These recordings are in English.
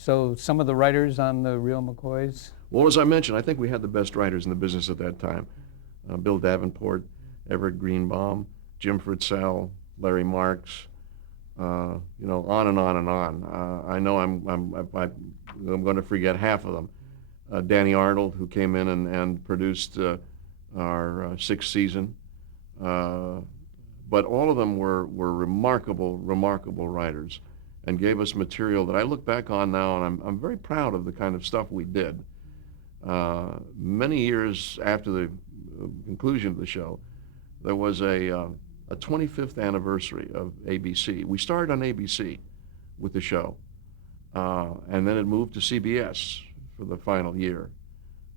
So some of the writers on the Real McCoys? Well, as I mentioned, I think we had the best writers in the business at that time. Bill Davenport, Everett Greenbaum, Jim Fritzell, Larry Marks, on and on and on. I know I'm going to forget half of them. Danny Arnold, who came in and produced our sixth season. But all of them were remarkable, remarkable writers and gave us material that I look back on now, and I'm very proud of the kind of stuff we did. Many years after the conclusion of the show, there was a 25th anniversary of ABC. We started on ABC with the show, and then it moved to CBS for the final year.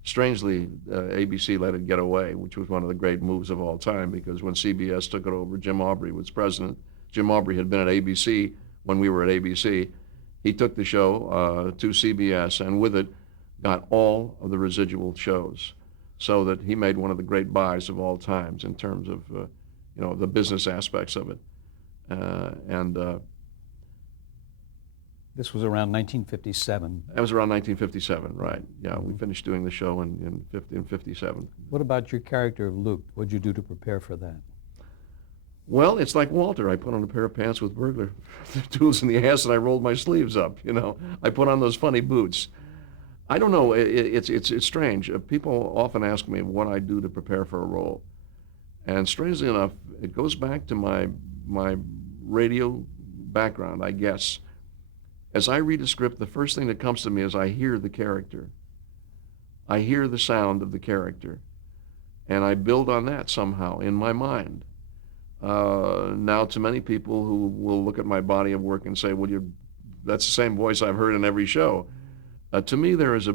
Strangely, ABC let it get away, which was one of the great moves of all time, because when CBS took it over, Jim Aubrey was president. Jim Aubrey had been at ABC when we were at ABC. He took the show to CBS, and with it got all of the residual shows, so that he made one of the great buys of all times in terms of the business aspects of it. This was around 1957. That was around 1957, right? Yeah, we finished doing the show in 57. What about your character of Luke? What did you do to prepare for that? Well, it's like Walter. I put on a pair of pants with burglar tools in the ass, and I rolled my sleeves up. I put on those funny boots. I don't know. It's strange. People often ask me what I do to prepare for a role, and strangely enough, it goes back to my radio background, I guess. As I read a script, the first thing that comes to me is I hear the character. I hear the sound of the character, and I build on that somehow in my mind. Now, to many people who will look at my body of work and say, "Well, that's the same voice I've heard in every show." To me, there is a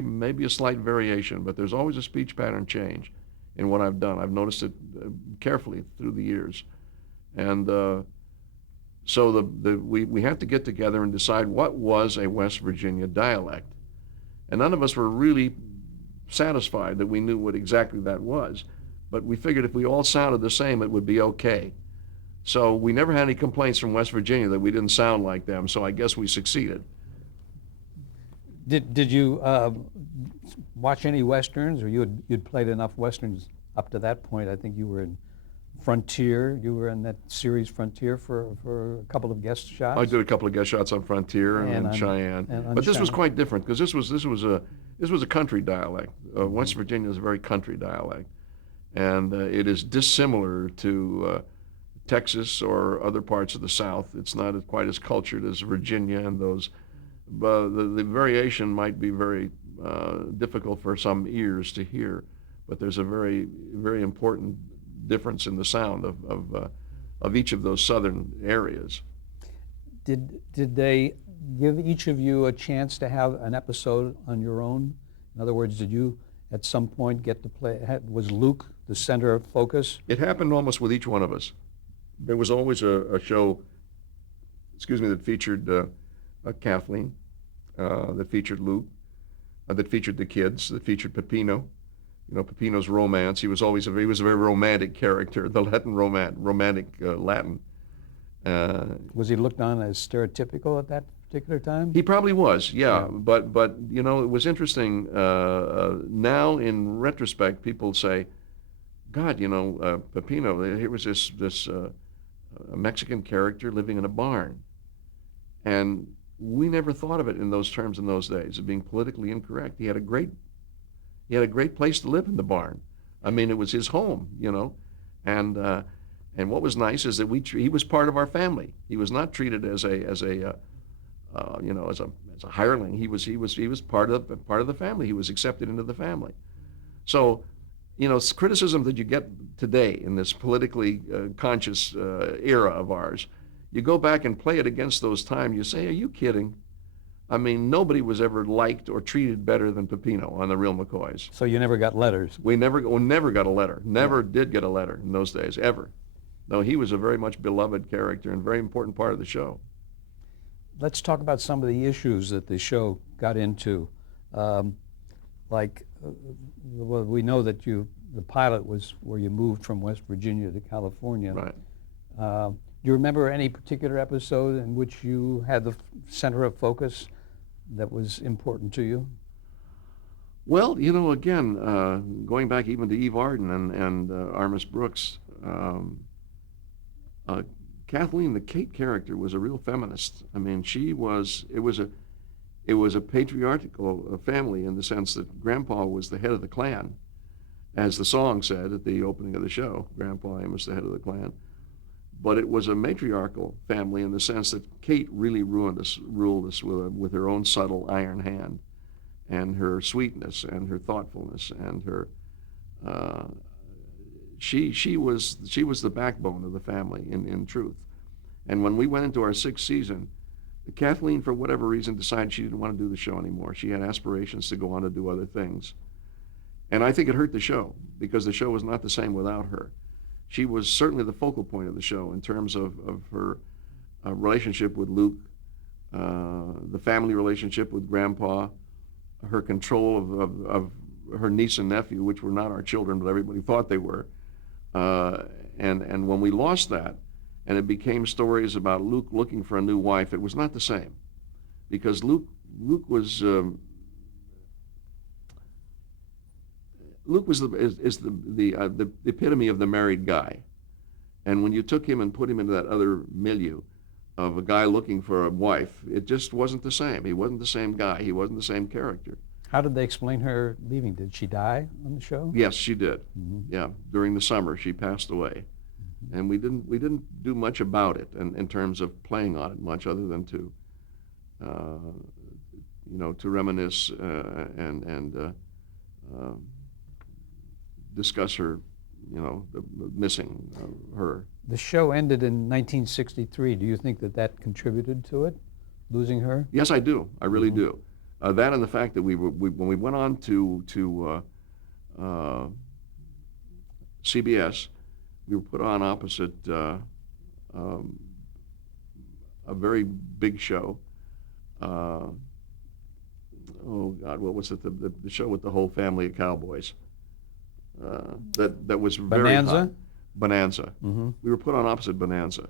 maybe a slight variation, but there's always a speech pattern change in what I've done. I've noticed it carefully through the years, and so we have to get together and decide what was a West Virginia dialect, and none of us were really satisfied that we knew what exactly that was. But we figured if we all sounded the same, it would be okay. So we never had any complaints from West Virginia that we didn't sound like them, so I guess we succeeded. Did you watch any Westerns, or you'd played enough Westerns up to that point? I think you were in Frontier. You were in that series Frontier for a couple of guest shots. I did a couple of guest shots on Frontier and Cheyenne. But this was quite different, because this was a country dialect. West Virginia is a very country dialect. And it is dissimilar to Texas or other parts of the South. It's not quite as cultured as Virginia and those. But the variation might be very difficult for some ears to hear, but there's a very, very important difference in the sound of each of those southern areas. Did they give each of you a chance to have an episode on your own? In other words, did you at some point get to play? Was Luke the center of focus? It happened almost with each one of us. There was always a show, that featured Kathleen, that featured Luke, that featured the kids, that featured Peppino. Peppino's romance. He was a very romantic character, the romantic Latin. Was he looked on as stereotypical at that particular time? He probably was, yeah. But it was interesting. Now in retrospect, people say, God, Peppino, here was this Mexican character living in a barn. And we never thought of it in those terms in those days, of being politically incorrect. He had a great place to live in the barn. I mean, it was his home, And what was nice is that he was part of our family. He was not treated as a hireling. He was part of the family. He was accepted into the family. So, criticism that you get today in this politically conscious era of ours, you go back and play it against those times, you say, are you kidding? I mean, nobody was ever liked or treated better than Peppino on The Real McCoys. So you never got letters? We never got a letter. Never did get a letter in those days, ever. No, he was a very much beloved character and very important part of the show. Let's talk about some of the issues that the show got into. We know that the pilot was where you moved from West Virginia to California. Right. you remember any particular episode in which you had the center of focus that was important to you? Well, again, going back even to Eve Arden and Armis Brooks, uh, Kathleen, the Kate character, was a real feminist. I mean, it was a patriarchal family in the sense that Grandpa was the head of the clan, as the song said at the opening of the show. Grandpa Amos, the head of the clan. But it was a matriarchal family in the sense that Kate really ruled us with her own subtle iron hand, and her sweetness and her thoughtfulness and her she was the backbone of the family in truth. And when we went into our 6th season, Kathleen, for whatever reason, decided she didn't want to do the show anymore. She had aspirations to go on to do other things. And I think it hurt the show, because the show was not the same without her. She was certainly the focal point of the show in terms of her relationship with Luke, the family relationship with Grandpa, her control of her niece and nephew, which were not our children, but everybody thought they were. And when we lost that, and it became stories about Luke looking for a new wife, it was not the same, because Luke was the epitome of the married guy, and when you took him and put him into that other milieu of a guy looking for a wife, it just wasn't the same. He wasn't the same guy. He wasn't the same character. How did they explain her leaving? Did she die on the show? Yes, she did. Mm-hmm. Yeah, during the summer she passed away, and we didn't do much about it in terms of playing on it much, other than to to reminisce and discuss her, missing her. The show ended in 1963. Do you think that contributed to it, losing her? Yes, I do. I really do. That and the fact that when we went on to CBS, we were put on opposite a very big show. Oh God, what was it? The show with the whole family of cowboys. That was very Bonanza? hot. Bonanza. Mm-hmm. We were put on opposite Bonanza,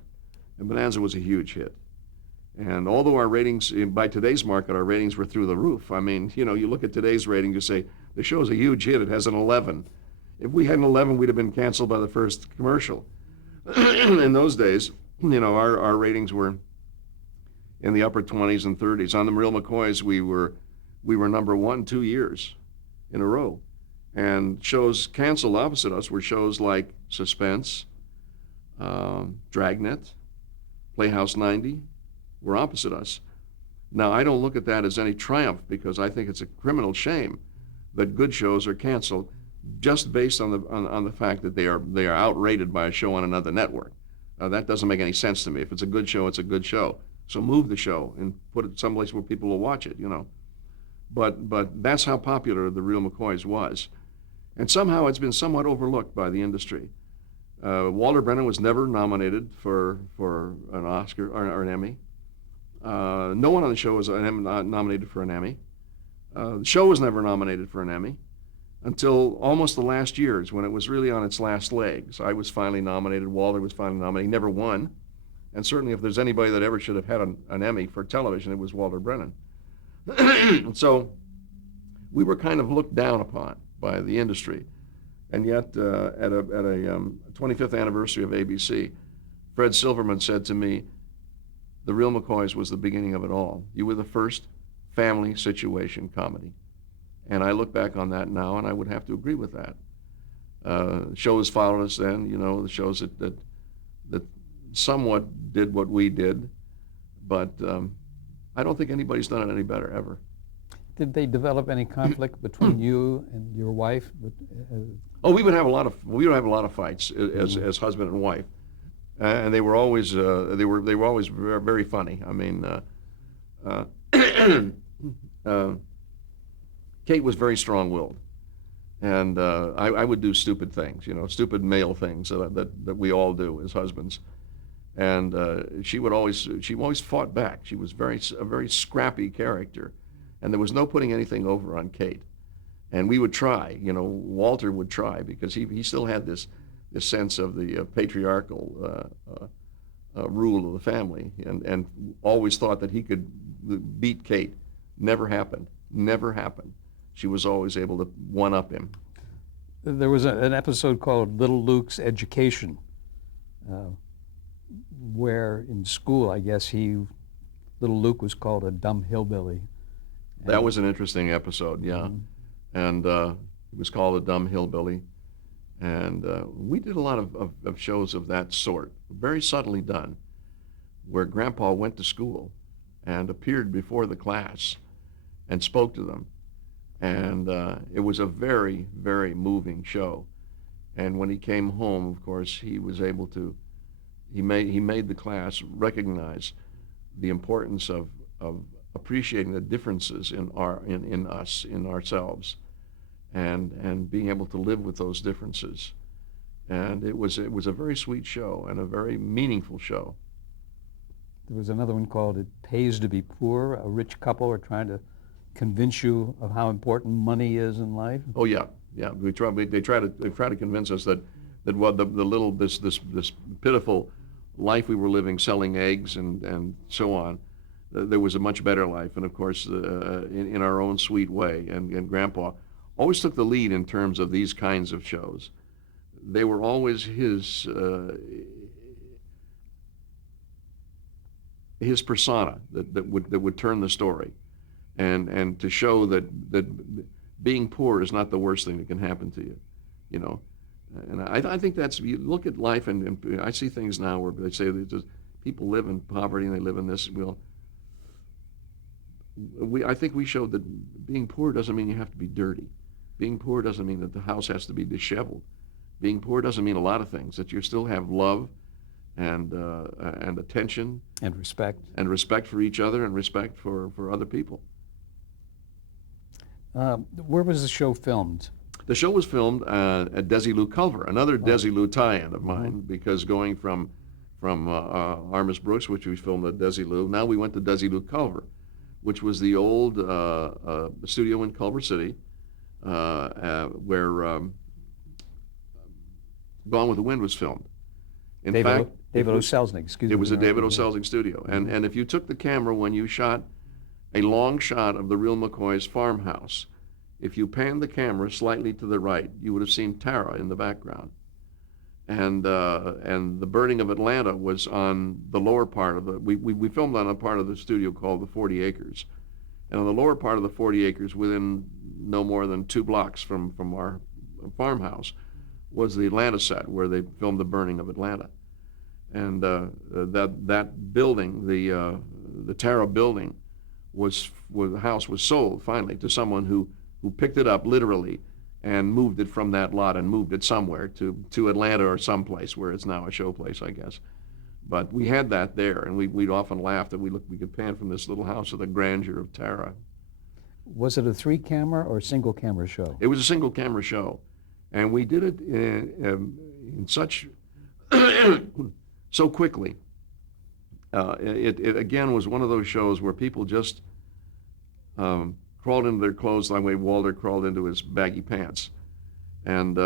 and Bonanza was a huge hit. And although our ratings, by today's market, our ratings were through the roof. I mean, you look at today's rating, you say, the show's a huge hit, it has an 11. If we had an 11, we'd have been canceled by the first commercial. In those days, our ratings were in the upper 20s and 30s. On the Real McCoys, we were number 1 2 years in a row. And shows canceled opposite us were shows like Suspense, Dragnet, Playhouse 90, were opposite us. Now, I don't look at that as any triumph, because I think it's a criminal shame that good shows are canceled just based on the fact that they are outrated by a show on another network. That doesn't make any sense to me. If it's a good show, it's a good show. So move the show and put it someplace where people will watch it, But that's how popular The Real McCoys was. And somehow it's been somewhat overlooked by the industry. Walter Brennan was never nominated for an Oscar or an Emmy. No one on the show was nominated for an Emmy. The show was never nominated for an Emmy until almost the last years, when it was really on its last legs. I was finally nominated. Walter was finally nominated. He never won. And certainly if there's anybody that ever should have had an Emmy for television, it was Walter Brennan. So we were kind of looked down upon by the industry. And yet, at a 25th anniversary of ABC, Fred Silverman said to me, The Real McCoys was the beginning of it all. You were the first family situation comedy. And I look back on that now, and I would have to agree with that. Shows followed us then, the shows that somewhat did what we did, but I don't think anybody's done it any better, ever. Did they develop any conflict between you and your wife? Oh, we would have a lot of fights as husband and wife, and they were always very funny. I mean, Kate was very strong-willed, and I would do stupid things, stupid male things that we all do as husbands, and she always fought back. She was a very scrappy character, and there was no putting anything over on Kate. And we would try, Walter would try, because he still had this sense of the patriarchal rule of the family, and always thought that he could beat Kate. Never happened. Never happened. She was always able to one-up him. There was an episode called Little Luke's Education, where in school, I guess little Luke was called a dumb hillbilly. That was an interesting episode, yeah. And it was called A Dumb Hillbilly. And we did a lot of shows of that sort, very subtly done, where Grandpa went to school and appeared before the class and spoke to them. And it was a very, very moving show. And when he came home, of course, he was able to, he made the class recognize the importance of appreciating the differences in us, in ourselves, and being able to live with those differences. And it was a very sweet show and a very meaningful show. There was another one called It Pays to Be Poor. A rich couple are trying to convince you of how important money is in life. Oh yeah, yeah. They try to convince us that what the little this pitiful life we were living, selling eggs and so on, there was a much better life. And of course, in our own sweet way. And Grandpa always took the lead in terms of these kinds of shows. They were always his persona that would turn the story, and to show that being poor is not the worst thing that can happen to you, you know. And I think that's, you look at life, and I see things now where they say that people live in poverty and they live in this. Well, I think we showed that being poor doesn't mean you have to be dirty. Being poor doesn't mean that the house has to be disheveled. Being poor doesn't mean a lot of things, that you still have love and attention And respect for each other and respect for other people. Where was the show filmed? The show was filmed at Desilu Culver, another Desilu tie-in of mine, because going from Armis Brooks, which we filmed at Desilu, now we went to Desilu Culver, which was the old studio in Culver City, where Gone with the Wind was filmed. In fact, David O. Selznick, excuse me. it was a David O. Selznick studio. And if you took the camera when you shot a long shot of the real McCoy's farmhouse, if you panned the camera slightly to the right, you would have seen Tara in the background. And the burning of Atlanta was on the lower part of we filmed on a part of the studio called the 40 Acres. And on the lower part of the 40 Acres, within no more than 2 blocks from our farmhouse, was the Atlanta set where they filmed the burning of Atlanta. And that building, the Tara building, the house was sold finally to someone who picked it up literally and moved it from that lot and moved it somewhere to Atlanta or someplace where it's now a show place, I guess. But we had that there, and we'd often laughed that we could pan from this little house to the grandeur of Tara. Was it a 3-camera or single-camera show? It was a single-camera show, and we did it in such so quickly. It again was one of those shows where people just crawled into their clothes the way Walter crawled into his baggy pants. And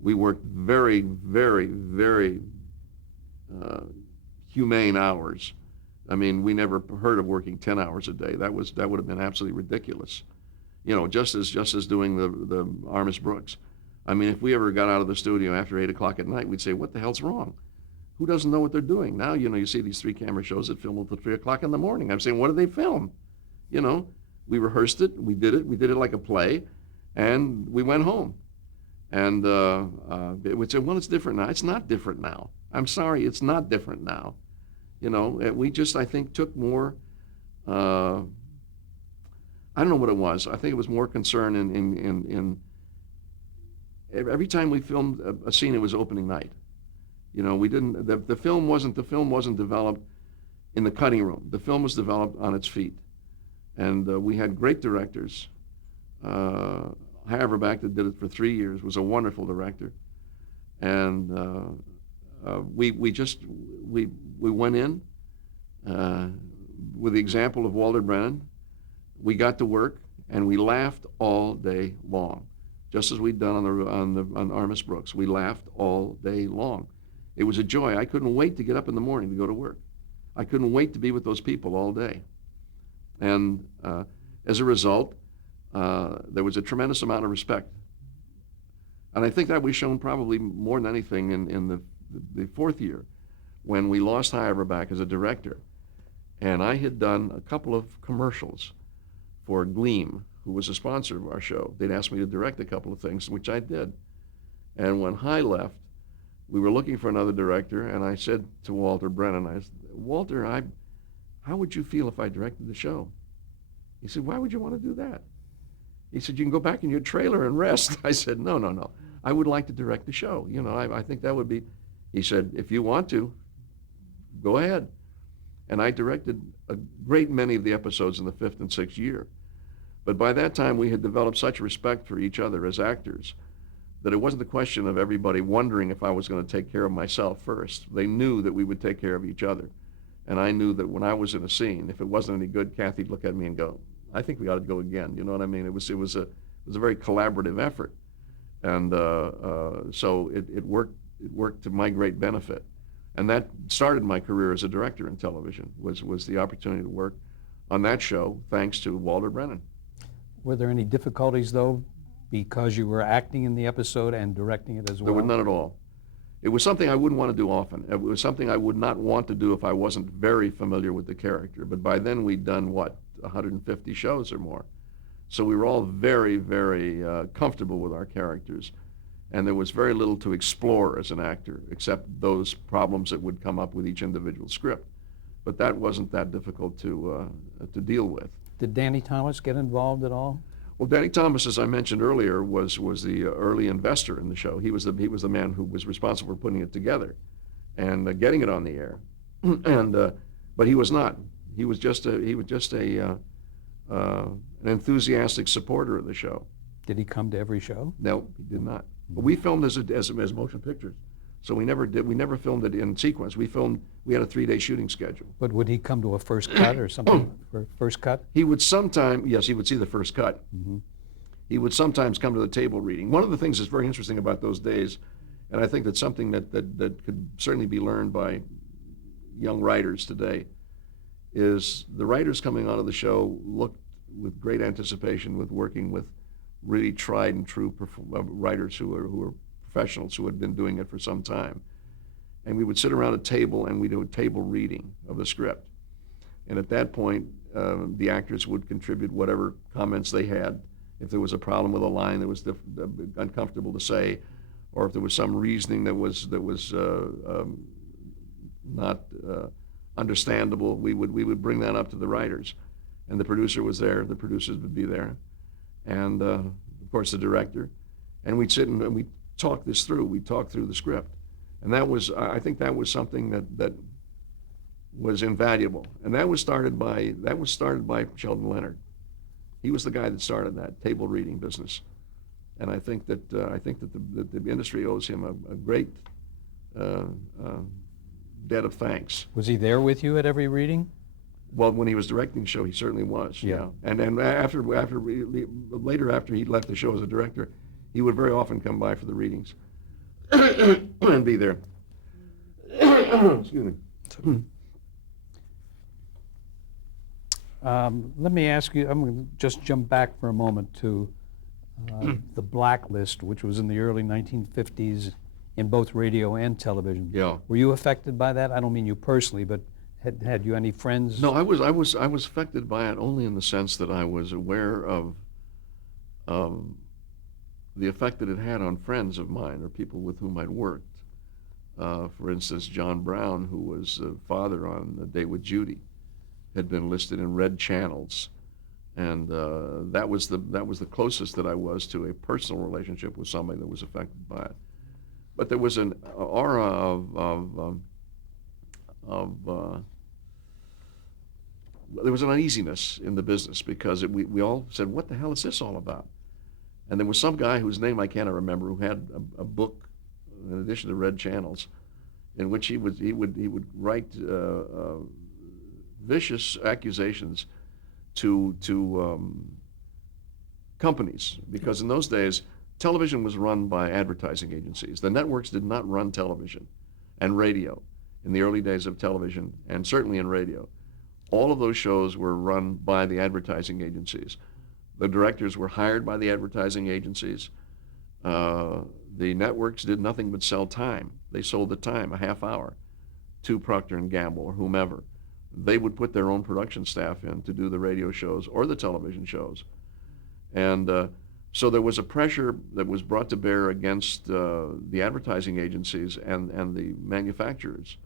we worked very, very, very humane hours. I mean, we never heard of working 10 hours a day. That would have been absolutely ridiculous. You know, just as doing the Armis Brooks. I mean, if we ever got out of the studio after 8 o'clock at night, we'd say, what the hell's wrong? Who doesn't know what they're doing? Now, you know, you see these 3-camera shows that film until 3 o'clock in the morning. I'm saying, what do they film? You know, we rehearsed it, we did it like a play, and we went home. And it would say, well, it's different now. It's not different now. I'm sorry, it's not different now. You know, we just, I think, took more, I don't know what it was. I think it was more concern in every time we filmed a scene, it was opening night. You know, we didn't, the film wasn't developed in the cutting room. The film was developed on its feet. And we had great directors. Haverback, that did it for 3 years, was a wonderful director. And we went in with the example of Walter Brennan. We got to work, and we laughed all day long, just as we'd done on Armis Brooks. We laughed all day long. It was a joy. I couldn't wait to get up in the morning to go to work. I couldn't wait to be with those people all day. And as a result, there was a tremendous amount of respect. And I think that was shown probably more than anything in the fourth year when we lost High-Overback as a director. And I had done a couple of commercials for Gleam, who was a sponsor of our show. They'd asked me to direct a couple of things, which I did. And when High left, we were looking for another director, and I said to Walter Brennan, I said, Walter, how would you feel if I directed the show? He said, why would you want to do that? He said, you can go back in your trailer and rest. I said, no. I would like to direct the show. You know, I think that would be, he said, if you want to, go ahead. And I directed a great many of the episodes in the fifth and sixth year. But by that time, we had developed such respect for each other as actors that it wasn't the question of everybody wondering if I was going to take care of myself first. They knew that we would take care of each other. And I knew that when I was in a scene, if it wasn't any good, Kathy'd look at me and go, I think we ought to go again. You know what I mean? It was a very collaborative effort. And so it worked to my great benefit. And that started my career as a director in television, was the opportunity to work on that show, thanks to Walter Brennan. Were there any difficulties, though, because you were acting in the episode and directing it as well? There were none at all. It was something I wouldn't want to do often. It was something I would not want to do if I wasn't very familiar with the character. But by then we'd done, 150 shows or more. So we were all very, very comfortable with our characters. And there was very little to explore as an actor, except those problems that would come up with each individual script. But that wasn't that difficult to deal with. Did Danny Thomas get involved at all? Well, Danny Thomas, as I mentioned earlier, was the early investor in the show. He was the man who was responsible for putting it together and getting it on the air. But he was not. He was just an enthusiastic supporter of the show. Did he come to every show? No, he did not. But we filmed as motion pictures, so we never filmed it in sequence. We had a 3-day shooting schedule. But would he come to a first cut or something for first cut? He would sometimes, yes, he would see the first cut. Mm-hmm. He would sometimes come to the table reading. One of the things that's very interesting about those days, and I think that's something that could certainly be learned by young writers today, is the writers coming onto the show looked with great anticipation with working with really tried and true writers who were professionals who had been doing it for some time. And we would sit around a table and we'd do a table reading of the script. And at that point, the actors would contribute whatever comments they had. If there was a problem with a line that was uncomfortable to say, or if there was some reasoning that was not understandable, we would bring that up to the writers. And the producer was there, the producers would be there, and of course the director. And we'd sit and we'd talk this through. We'd talk through the script. And I think that was something that was invaluable. And that was started by Sheldon Leonard. He was the guy that started that table reading business. And I think that the industry owes him a great debt of thanks. Was he there with you at every reading? Well, when he was directing the show, he certainly was. Yeah. And later, after he left the show as a director, he would very often come by for the readings and be there. Excuse me. Let me ask you, I'm going to just jump back for a moment to the Blacklist, which was in the early 1950s in both radio and television. Yeah. Were you affected by that? I don't mean you personally, but had you any friends? No, I was affected by it only in the sense that I was aware of the effect that it had on friends of mine or people with whom I'd worked. For instance, John Brown, who was the father on A Day with Judy, had been listed in red channels, and that was the closest that I was to a personal relationship with somebody that was affected by it. But there was an aura there was an uneasiness in the business because we all said, what the hell is this all about? And there was some guy whose name I cannot remember who had a book, in addition to red channels, in which he would write vicious accusations to companies, because in those days television was run by advertising agencies. The networks did not run television. and radio in the early days of television, and certainly in radio. All of those shows were run by the advertising agencies. The directors were hired by the advertising agencies. The networks did nothing but sell time. They sold the time, a half hour, to Procter & Gamble or whomever. They would put their own production staff in to do the radio shows or the television shows. And so there was a pressure that was brought to bear against the advertising agencies and the manufacturers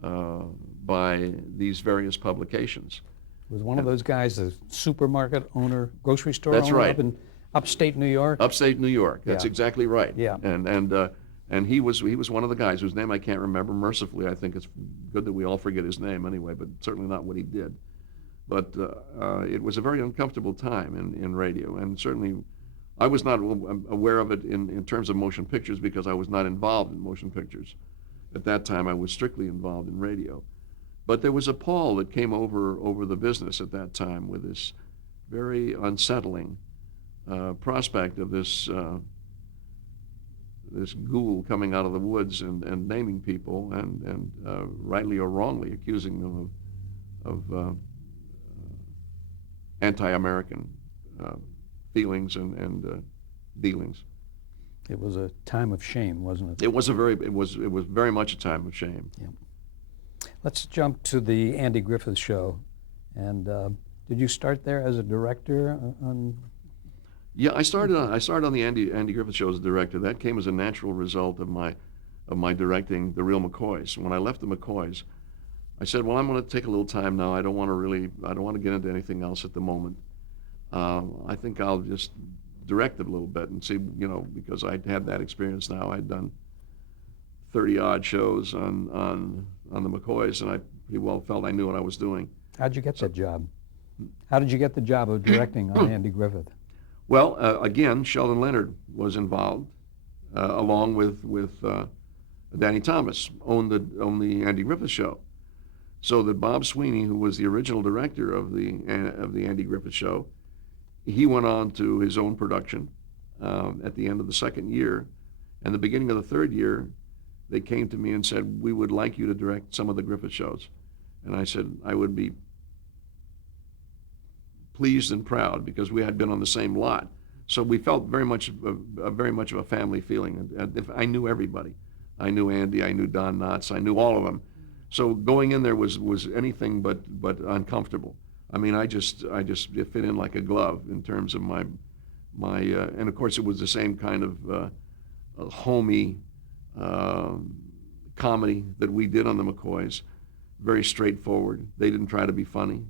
by these various publications. Was one of those guys a supermarket owner, grocery store That's owner right. up in upstate New York? Upstate New York. That's Yeah. exactly right. Yeah. And he was one of the guys whose name I can't remember. Mercifully, I think it's good that we all forget his name anyway, but certainly not what he did. But it was a very uncomfortable time in radio, and certainly I was not aware of it in terms of motion pictures because I was not involved in motion pictures. At that time, I was strictly involved in radio. But there was a pall that came over the business at that time with this very unsettling prospect of this ghoul coming out of the woods and naming people and rightly or wrongly accusing them of anti-American feelings and dealings. It was a time of shame, wasn't it? It was very much a time of shame. Yeah. Let's jump to the Andy Griffith Show. And did you start there as a director on? Yeah, I started on the Andy Griffith Show as a director. That came as a natural result of my directing the real McCoys. When I left the McCoys, I said, well, I'm going to take a little time now. I don't want to get into anything else at the moment. I think I'll just direct it a little bit and see, because I'd had that experience now. I'd done 30-odd shows on the McCoys, and I pretty well felt I knew what I was doing. How'd you get that job? How did you get the job of directing on Andy Griffith? Well, again, Sheldon Leonard was involved, along with Danny Thomas, owned the Andy Griffith Show. So that Bob Sweeney, who was the original director of the Andy Griffith Show, he went on to his own production at the end of the second year. And the beginning of the third year, they came to me and said, we would like you to direct some of the Griffith shows. And I said I would be pleased and proud because we had been on the same lot. So we felt very much of a family feeling. And I knew everybody. I knew Andy, I knew Don Knotts, I knew all of them. So going in there was anything but uncomfortable. I mean, I just fit in like a glove in terms of my and of course it was the same kind of homey comedy that we did on the McCoys. Very straightforward. They didn't try to be funny.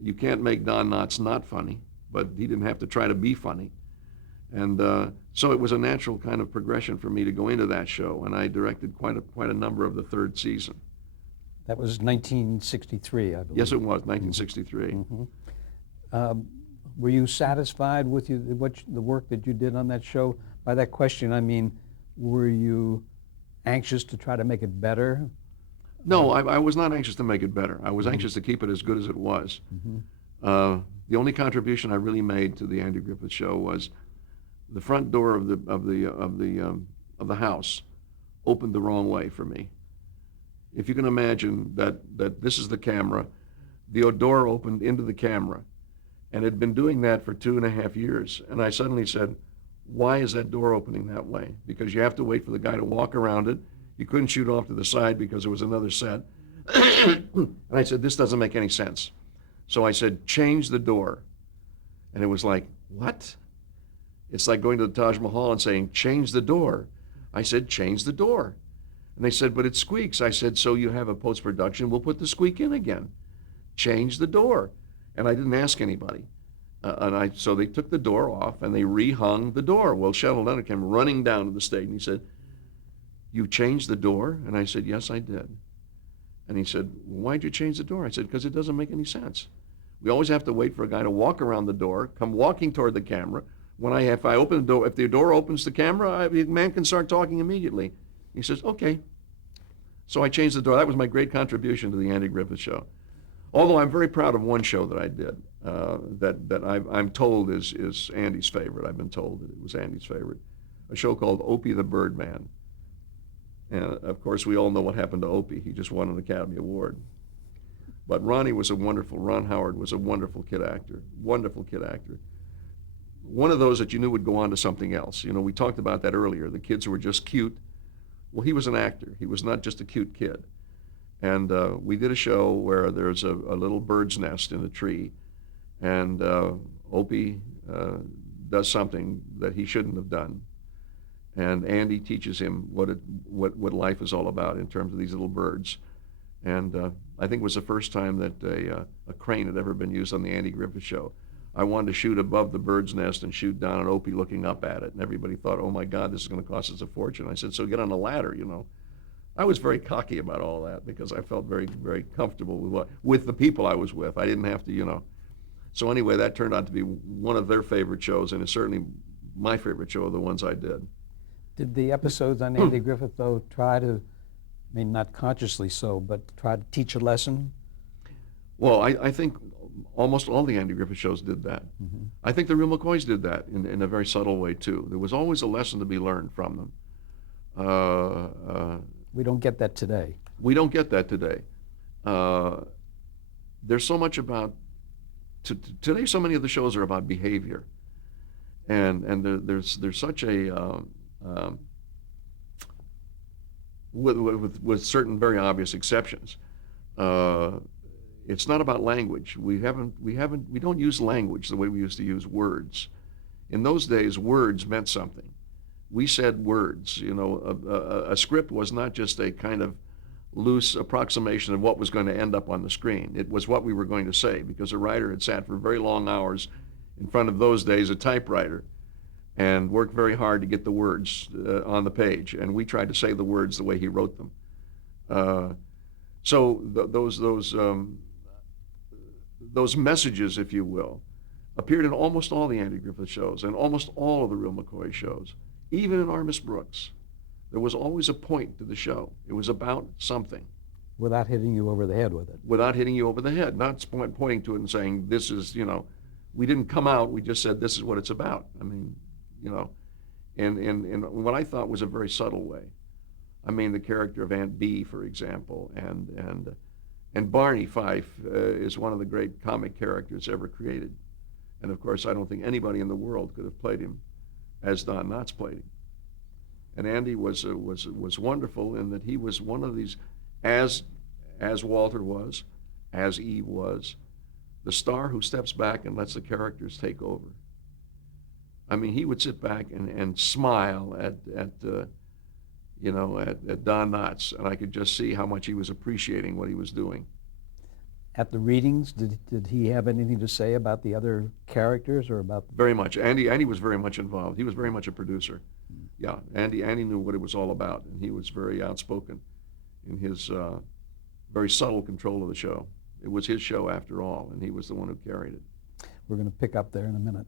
You can't make Don Knotts not funny, but he didn't have to try to be funny. And so it was a natural kind of progression for me to go into that show, and I directed quite a number of the third season. That was 1963, I believe. Yes, it was, 1963. Mm-hmm. Were you satisfied with the work that you did on that show? By that question, I mean, were you anxious to try to make it better? No, I was not anxious to make it better. I was anxious to keep it as good as it was. Mm-hmm. The only contribution I really made to the Andy Griffith Show was the front door of the house opened the wrong way for me. If you can imagine that this is the camera, the door opened into the camera, and had been doing that for 2.5 years. And I suddenly said, why is that door opening that way? Because you have to wait for the guy to walk around it. You couldn't shoot off to the side because there was another set. And I said, this doesn't make any sense. So I said, change the door. And it was like, what? It's like going to the Taj Mahal and saying, change the door. I said, change the door. And they said, but it squeaks. I said, so you have a post-production, we'll put the squeak in again. Change the door. And I didn't ask anybody. So they took the door off and they rehung the door. Well, Sheldon Leonard came running down to the stage and he said, you changed the door? And I said, yes, I did. And he said, why'd you change the door? I said, because it doesn't make any sense. We always have to wait for a guy to walk around the door, come walking toward the camera. If I open the door, if the door opens the camera, the man can start talking immediately. He says, okay. So I changed the door. That was my great contribution to the Andy Griffith Show. Although I'm very proud of one show that I did that I'm told is Andy's favorite. I've been told that it was Andy's favorite. A show called Opie the Birdman. And of course, we all know what happened to Opie. He just won an Academy Award. But Ron Howard was a wonderful kid actor, wonderful kid actor. One of those that you knew would go on to something else. You know, we talked about that earlier, the kids who were just cute. Well, he was an actor. He was not just a cute kid. And we did a show where there's a little bird's nest in a tree, and Opie does something that he shouldn't have done. And Andy teaches him what life is all about in terms of these little birds. And I think it was the first time that a crane had ever been used on the Andy Griffith Show. I wanted to shoot above the bird's nest and shoot down at Opie looking up at it. And everybody thought, oh my God, this is going to cost us a fortune. I said, so get on a ladder, you know. I was very cocky about all that because I felt very, very comfortable with the people I was with. I didn't have to, you know. So anyway, that turned out to be one of their favorite shows, and it's certainly my favorite show of the ones I did. Did the episodes on Andy Griffith, though, try to, I mean, not consciously so, but try to teach a lesson? Well, I think almost all the Andy Griffith shows did that. Mm-hmm. I think the Real McCoys did that in a very subtle way, too. There was always a lesson to be learned from them. We don't get that today. We don't get that today. There's so much about, today so many of the shows are about behavior. And there's such a, with certain very obvious exceptions, it's not about language. We don't use language the way we used to use words. In those days, words meant something. We said words. You know, a script was not just a kind of loose approximation of what was going to end up on the screen. It was what we were going to say, because a writer had sat for very long hours in front of, those days, a typewriter and worked very hard to get the words on the page. And we tried to say the words the way he wrote them. So those messages, if you will, appeared in almost all the Andy Griffith shows and almost all of the Real McCoy shows. Even in Our Miss Brooks, there was always a point to the show. It was about something. Without hitting you over the head with it. Without hitting you over the head, not pointing to it and saying, this is, you know, we didn't come out, we just said, this is what it's about. I mean, you know, in what I thought was a very subtle way. I mean, the character of Aunt Bee, for example, and Barney Fife is one of the great comic characters ever created. And of course, I don't think anybody in the world could have played him as Don Knotts played him. And Andy was wonderful in that he was one of these, as Walter was, as Eve was, the star who steps back and lets the characters take over. I mean, he would sit back and smile at Don Knotts, and I could just see how much he was appreciating what he was doing. At the readings, did he have anything to say about the other characters or about? Very much. Andy was very much involved. He was very much a producer. Yeah, Andy knew what it was all about, and he was very outspoken in his very subtle control of the show. It was his show after all, and he was the one who carried it. We're going to pick up there in a minute.